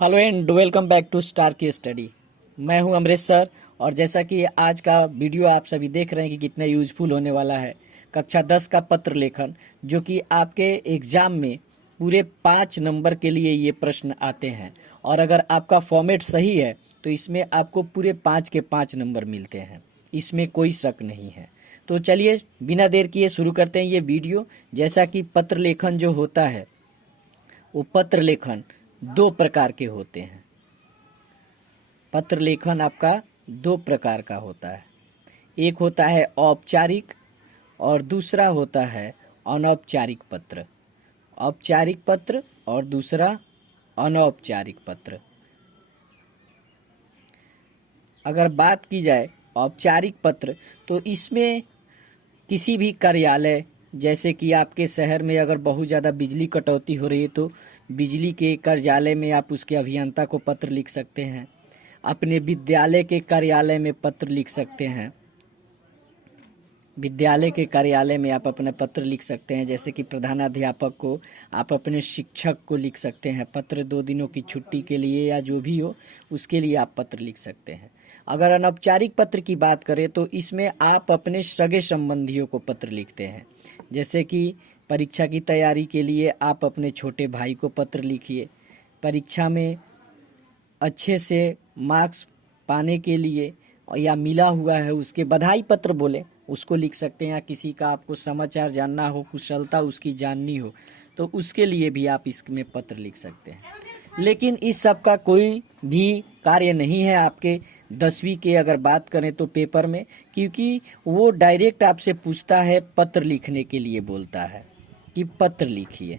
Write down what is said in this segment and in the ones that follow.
Hello and welcome back to star की study. मैं हूं अमरीश सर और जैसा कि आज का वीडियो आप सभी देख रहे हैं कि कितना यूजफुल होने वाला है। कक्षा 10 का पत्र लेखन जो कि आपके एग्जाम में पूरे 5 नंबर के लिए ये प्रश्न आते हैं और अगर आपका फॉर्मेट सही है तो इसमें आपको पूरे 5 के 5 नंबर मिलते हैं, इसमें कोई शक नहीं है। तो चलिए बिना देर किए शुरू करते हैं ये वीडियो। जैसा कि पत्र लेखन जो होता है वो पत्र लेखन 2 प्रकार के होते हैं। पत्र लेखन आपका 2 प्रकार का होता है, एक होता है औपचारिक और दूसरा होता है अनौपचारिक पत्र। औपचारिक पत्र और दूसरा अनौपचारिक पत्र। अगर बात की जाए औपचारिक पत्र तो इसमें किसी भी कार्यालय, जैसे कि आपके शहर में अगर बहुत ज़्यादा बिजली कटौती हो रही है तो बिजली के कार्यालय में आप उसके अभियंता को पत्र लिख सकते हैं। अपने विद्यालय के कार्यालय में पत्र लिख सकते हैं। विद्यालय के कार्यालय में आप अपना पत्र लिख सकते हैं, जैसे कि प्रधानाध्यापक को आप अपने शिक्षक को लिख सकते हैं पत्र, 2 दिनों की छुट्टी के लिए या जो भी हो उसके लिए आप पत्र लिख सकते हैं। अगर अनौपचारिक पत्र की बात करें तो इसमें आप अपने सगे संबंधियों को पत्र लिखते हैं, जैसे कि परीक्षा की तैयारी के लिए आप अपने छोटे भाई को पत्र लिखिए, परीक्षा में अच्छे से मार्क्स पाने के लिए या मिला हुआ है उसके बधाई पत्र बोले उसको लिख सकते हैं, या किसी का आपको समाचार जानना हो, कुशलता उसकी जाननी हो तो उसके लिए भी आप इसमें पत्र लिख सकते हैं। लेकिन इस सब का कोई भी कार्य नहीं है आपके 10वीं के अगर बात करें तो पेपर में, क्योंकि वो डायरेक्ट आपसे पूछता है, पत्र लिखने के लिए बोलता है कि पत्र लिखिए।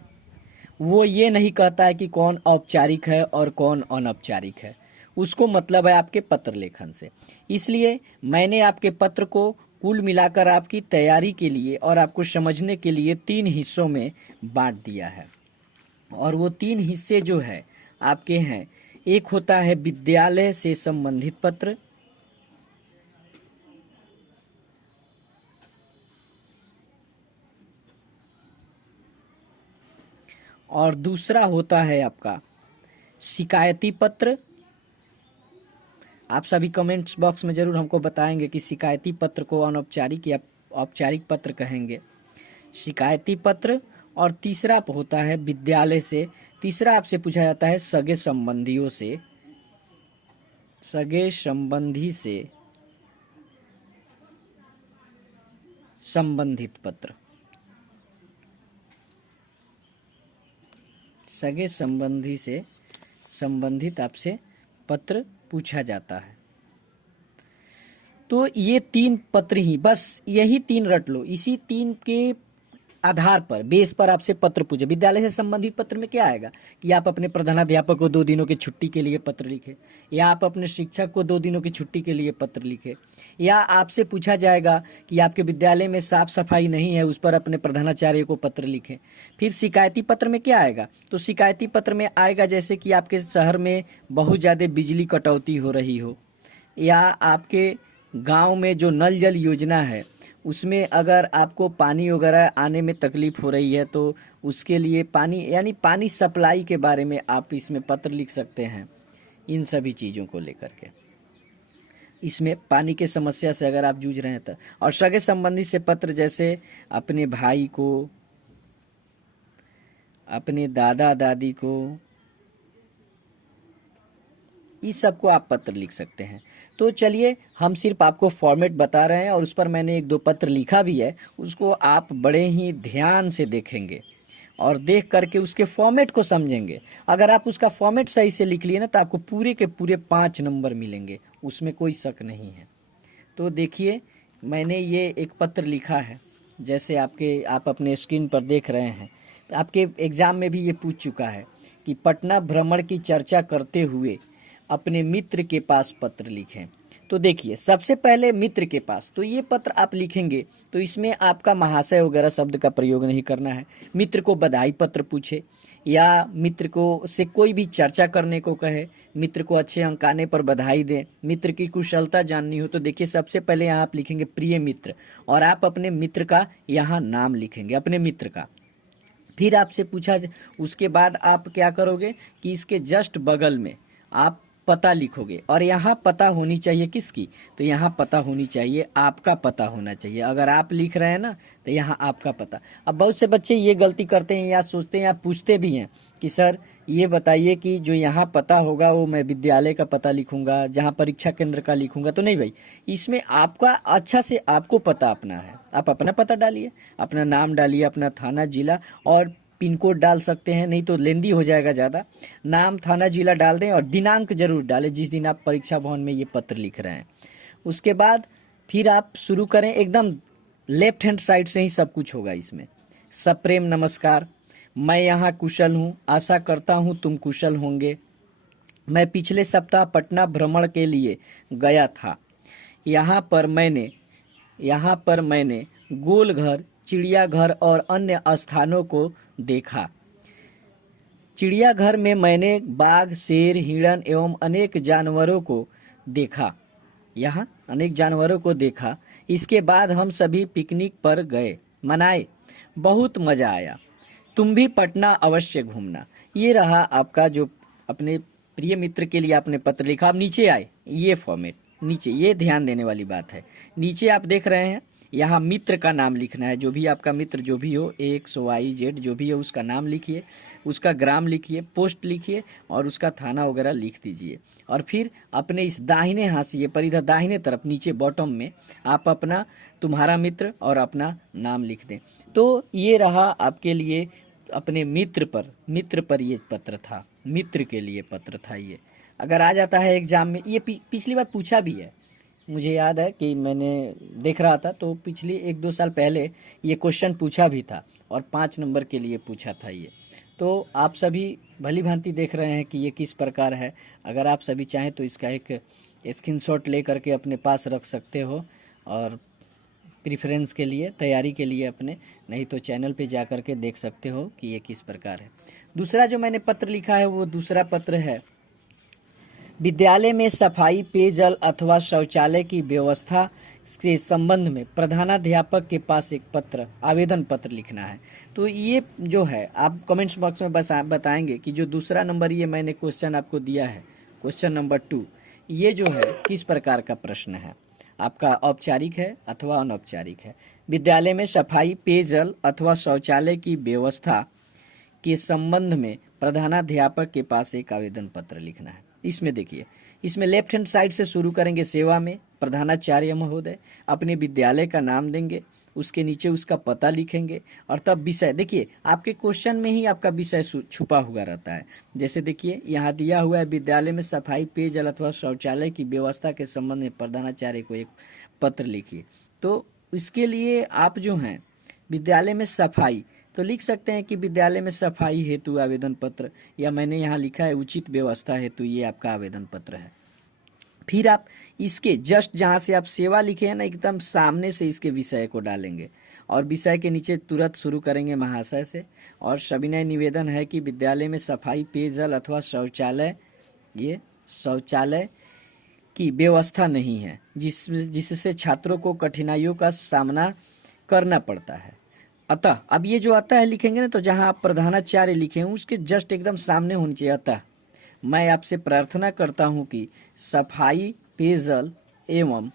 वो ये नहीं कहता है कि कौन औपचारिक है और कौन अनौपचारिक है, उसको मतलब है आपके पत्र लेखन से। इसलिए मैंने आपके पत्र को कुल मिलाकर आपकी तैयारी के लिए और आपको समझने के लिए 3 हिस्सों में बांट दिया है। और वो 3 हिस्से जो है आपके हैं, एक होता है विद्यालय से संबंधित पत्र, और दूसरा होता है आपका शिकायती पत्र। आप सभी कमेंट्स बॉक्स में जरूर हमको बताएंगे कि शिकायती पत्र को अनौपचारिक या औपचारिक पत्र कहेंगे। शिकायती पत्र। और तीसरा होता है विद्यालय से, तीसरा आपसे पूछा जाता है सगे संबंधियों से, सगे संबंधी से संबंधित पत्र। सगे संबंधी से संबंधित आपसे पत्र पूछा जाता है। तो ये 3 पत्र ही, बस यही 3 रट लो, इसी 3 के आधार पर, बेस पर आपसे पत्र पूछे। विद्यालय से संबंधित पत्र में क्या आएगा कि आप अपने प्रधानाध्यापक को 2 दिनों की छुट्टी के लिए पत्र लिखे, या आप अपने शिक्षक को 2 दिनों की छुट्टी के लिए पत्र लिखे, या आपसे पूछा जाएगा कि आपके विद्यालय में साफ सफाई नहीं है, उस पर अपने प्रधानाचार्य को पत्र लिखें। फिर शिकायती पत्र में क्या आएगा, तो शिकायती पत्र में आएगा जैसे कि आपके शहर में बहुत ज़्यादा बिजली कटौती हो रही हो, या आपके गांव में जो नल जल योजना है उसमें अगर आपको पानी वगैरह आने में तकलीफ हो रही है तो उसके लिए पानी यानी पानी सप्लाई के बारे में आप इसमें पत्र लिख सकते हैं। इन सभी चीज़ों को लेकर के इसमें पानी के समस्या से अगर आप जूझ रहे हैं तो। और सगे संबंधी से पत्र, जैसे अपने भाई को, अपने दादा दादी को, इस सब को आप पत्र लिख सकते हैं। तो चलिए हम सिर्फ आपको फॉर्मेट बता रहे हैं और उस पर मैंने 1-2 पत्र लिखा भी है, उसको आप बड़े ही ध्यान से देखेंगे और देख करके उसके फॉर्मेट को समझेंगे। अगर आप उसका फॉर्मेट सही से लिख लिए ना तो आपको पूरे के पूरे 5 नंबर मिलेंगे, उसमें कोई शक नहीं है। तो देखिए मैंने ये एक पत्र लिखा है, जैसे आप अपने स्क्रीन पर देख रहे हैं। आपके एग्जाम में भी ये पूछ चुका है कि पटना भ्रमण की चर्चा करते हुए अपने मित्र के पास पत्र लिखें। तो देखिए सबसे पहले मित्र के पास, तो ये पत्र आप लिखेंगे तो इसमें आपका महाशय वगैरह शब्द का प्रयोग नहीं करना है। मित्र को बधाई पत्र पूछे या मित्र को से कोई भी चर्चा करने को कहे, मित्र को अच्छे अंक आने पर बधाई दें, मित्र की कुशलता जाननी हो, तो देखिए सबसे पहले यहाँ आप लिखेंगे प्रिय मित्र और आप अपने मित्र का यहाँ नाम लिखेंगे, अपने मित्र का। फिर आपसे पूछा, उसके बाद आप क्या करोगे कि इसके जस्ट बगल में आप पता लिखोगे, और यहाँ पता होनी चाहिए किसकी, तो यहाँ पता होनी चाहिए आपका पता होना चाहिए। अगर आप लिख रहे हैं ना तो यहाँ आपका पता। अब बहुत से बच्चे ये गलती करते हैं या सोचते हैं या पूछते भी हैं कि सर ये बताइए कि जो यहाँ पता होगा वो मैं विद्यालय का पता लिखूंगा, जहाँ परीक्षा केंद्र का लिखूंगा, तो नहीं भाई, इसमें आपका अच्छा से आपको पता अपना है, आप अपना पता डालिए, अपना नाम डालिए, अपना थाना जिला और पिन कोड डाल सकते हैं, नहीं तो लेंदी हो जाएगा ज़्यादा। नाम थाना जिला डाल दें और दिनांक जरूर डालें जिस दिन आप परीक्षा भवन में ये पत्र लिख रहे हैं। उसके बाद फिर आप शुरू करें, एकदम लेफ्ट हैंड साइड से ही सब कुछ होगा इसमें। सप्रेम नमस्कार, मैं यहाँ कुशल हूँ, आशा करता हूँ तुम कुशल होंगे। मैं पिछले सप्ताह पटना भ्रमण के लिए गया था। यहाँ पर मैंने गोलघर, चिड़ियाघर और अन्य स्थानों को देखा। चिड़ियाघर में मैंने बाघ, शेर, हिरण एवं अनेक जानवरों को देखा। यहाँ अनेक जानवरों को देखा। इसके बाद हम सभी पिकनिक पर गए, मनाए, बहुत मजा आया। तुम भी पटना अवश्य घूमना। ये रहा आपका जो अपने प्रिय मित्र के लिए आपने पत्र लिखा। अब नीचे आए, ये फॉर्मेट नीचे, ये ध्यान देने वाली बात है। नीचे आप देख रहे हैं, यहाँ मित्र का नाम लिखना है, जो भी आपका मित्र जो भी हो, XYZ जो भी हो, उसका नाम लिखिए, उसका ग्राम लिखिए, पोस्ट लिखिए और उसका थाना वगैरह लिख दीजिए। और फिर अपने इस दाहिने हाशिए पर, इधर दाहिने तरफ नीचे बॉटम में आप अपना, तुम्हारा मित्र और अपना नाम लिख दें। तो ये रहा आपके लिए अपने मित्र पर ये पत्र था, मित्र के लिए पत्र था ये। अगर आ जाता है एग्जाम में, ये पिछली बार पूछा भी है, मुझे याद है कि मैंने देख रहा था तो पिछले 1-2 साल पहले ये क्वेश्चन पूछा भी था और 5 नंबर के लिए पूछा था ये। तो आप सभी भली भांति देख रहे हैं कि ये किस प्रकार है। अगर आप सभी चाहें तो इसका एक स्क्रीनशॉट ले करके अपने पास रख सकते हो और प्रेफरेंस के लिए, तैयारी के लिए अपने, नहीं तो चैनल पे जा कर के देख सकते हो कि ये किस प्रकार है। दूसरा जो मैंने पत्र लिखा है वो दूसरा पत्र है, विद्यालय में सफाई, पेयजल अथवा शौचालय की व्यवस्था के संबंध में प्रधानाध्यापक के पास एक पत्र, आवेदन पत्र लिखना है। तो ये जो है आप कमेंट्स बॉक्स में बस आप बताएंगे कि जो दूसरा नंबर ये मैंने क्वेश्चन आपको दिया है, क्वेश्चन नंबर 2, ये जो है किस प्रकार का प्रश्न है, आपका औपचारिक है अथवा अनौपचारिक है। विद्यालय में सफाई, पेयजल अथवा शौचालय की व्यवस्था के संबंध में प्रधानाध्यापक के पास एक आवेदन पत्र लिखना है। इसमें देखिए, इसमें लेफ्ट हैंड साइड से शुरू करेंगे, सेवा में प्रधानाचार्य महोदय, अपने विद्यालय का नाम देंगे, उसके नीचे उसका पता लिखेंगे और तब विषय। देखिए आपके क्वेश्चन में ही आपका विषय छुपा हुआ रहता है। जैसे देखिए यहाँ दिया हुआ है, विद्यालय में सफाई, पेयजल अथवा शौचालय की व्यवस्था के संबंध में प्रधानाचार्य को एक पत्र लिखिए। तो इसके लिए आप जो हैं विद्यालय में सफाई, तो लिख सकते हैं कि विद्यालय में सफाई हेतु आवेदन पत्र, या मैंने यहाँ लिखा है उचित व्यवस्था हेतु ये आपका आवेदन पत्र है। फिर आप इसके जस्ट जहाँ से आप सेवा लिखे हैं ना, एकदम सामने से इसके विषय को डालेंगे और विषय के नीचे तुरंत शुरू करेंगे महाशय से। और सविनय निवेदन है कि विद्यालय में सफाई, पेयजल अथवा शौचालय, ये शौचालय की व्यवस्था नहीं है, जिससे छात्रों को कठिनाइयों का सामना करना पड़ता है। अतः अब ये जो अतः लिखेंगे ना, तो जहां आप प्रधानाचार्य लिखे हैं उसके जस्ट एकदम सामने होनी चाहिए अतः। मैं आपसे प्रार्थना करता हूं कि सफाई, पेयजल एवं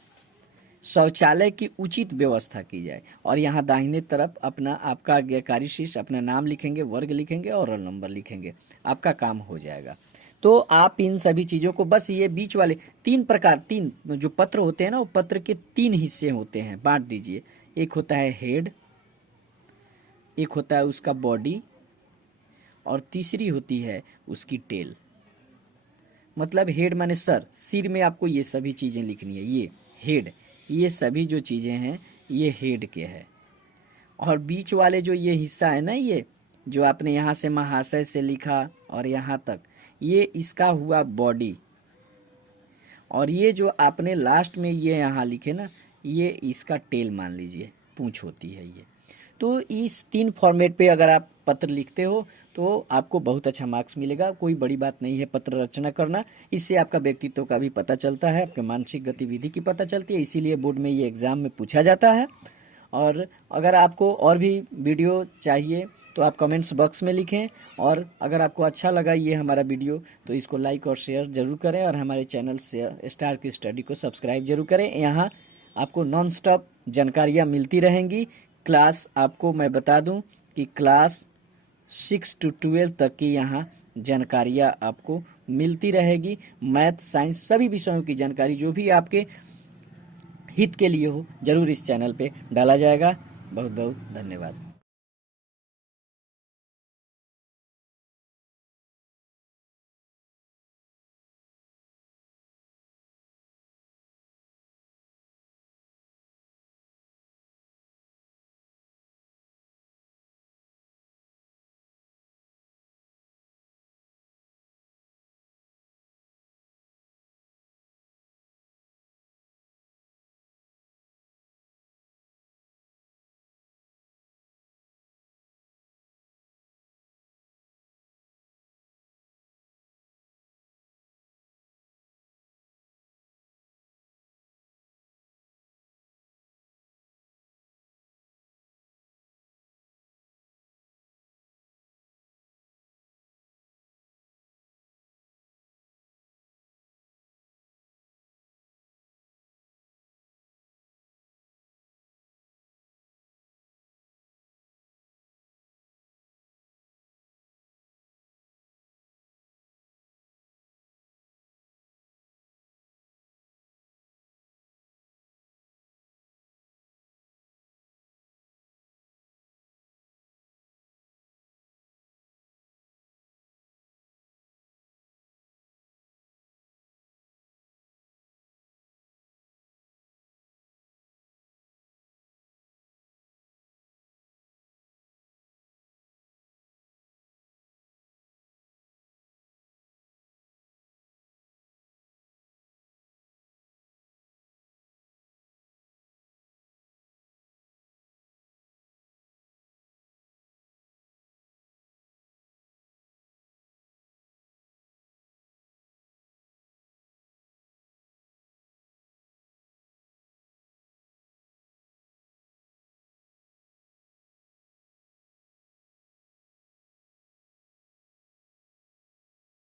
शौचालय की उचित व्यवस्था की जाए। और यहाँ दाहिने तरफ अपना, आपका आज्ञाकारी शिष्य, अपना नाम लिखेंगे, वर्ग लिखेंगे और रोल नंबर लिखेंगे, आपका काम हो जाएगा। तो आप इन सभी चीज़ों को, बस ये बीच वाले 3 जो पत्र होते हैं ना, वो पत्र के 3 हिस्से होते हैं, बांट दीजिए। एक होता है हेड, एक होता है उसका बॉडी और तीसरी होती है उसकी टेल। मतलब हेड माने सर, सिर में आपको ये सभी चीज़ें लिखनी है, ये हेड, ये सभी जो चीज़ें हैं ये हेड के है। और बीच वाले जो ये हिस्सा है ना, ये जो आपने यहाँ से महाशय से लिखा और यहाँ तक, ये इसका हुआ बॉडी। और ये जो आपने लास्ट में ये यहाँ लिखे ना, ये इसका टेल मान लीजिए, पूंछ होती है ये। तो इस 3 फॉर्मेट पे अगर आप पत्र लिखते हो तो आपको बहुत अच्छा मार्क्स मिलेगा। कोई बड़ी बात नहीं है पत्र रचना करना, इससे आपका व्यक्तित्व का भी पता चलता है, आपके मानसिक गतिविधि की पता चलती है, इसीलिए बोर्ड में ये एग्ज़ाम में पूछा जाता है। और अगर आपको और भी वीडियो चाहिए तो आप कमेंट्स बॉक्स में लिखें। और अगर आपको अच्छा लगा ये हमारा वीडियो तो इसको लाइक और शेयर ज़रूर करें, और हमारे चैनल से स्टार की स्टडी को सब्सक्राइब जरूर करें। यहाँ आपको नॉन स्टॉप जानकारियाँ मिलती रहेंगी। क्लास आपको मैं बता दूं कि क्लास 6 to 12 तक की यहाँ जानकारियाँ आपको मिलती रहेगी। मैथ, साइंस सभी विषयों की जानकारी जो भी आपके हित के लिए हो जरूर इस चैनल पे डाला जाएगा। बहुत बहुत धन्यवाद।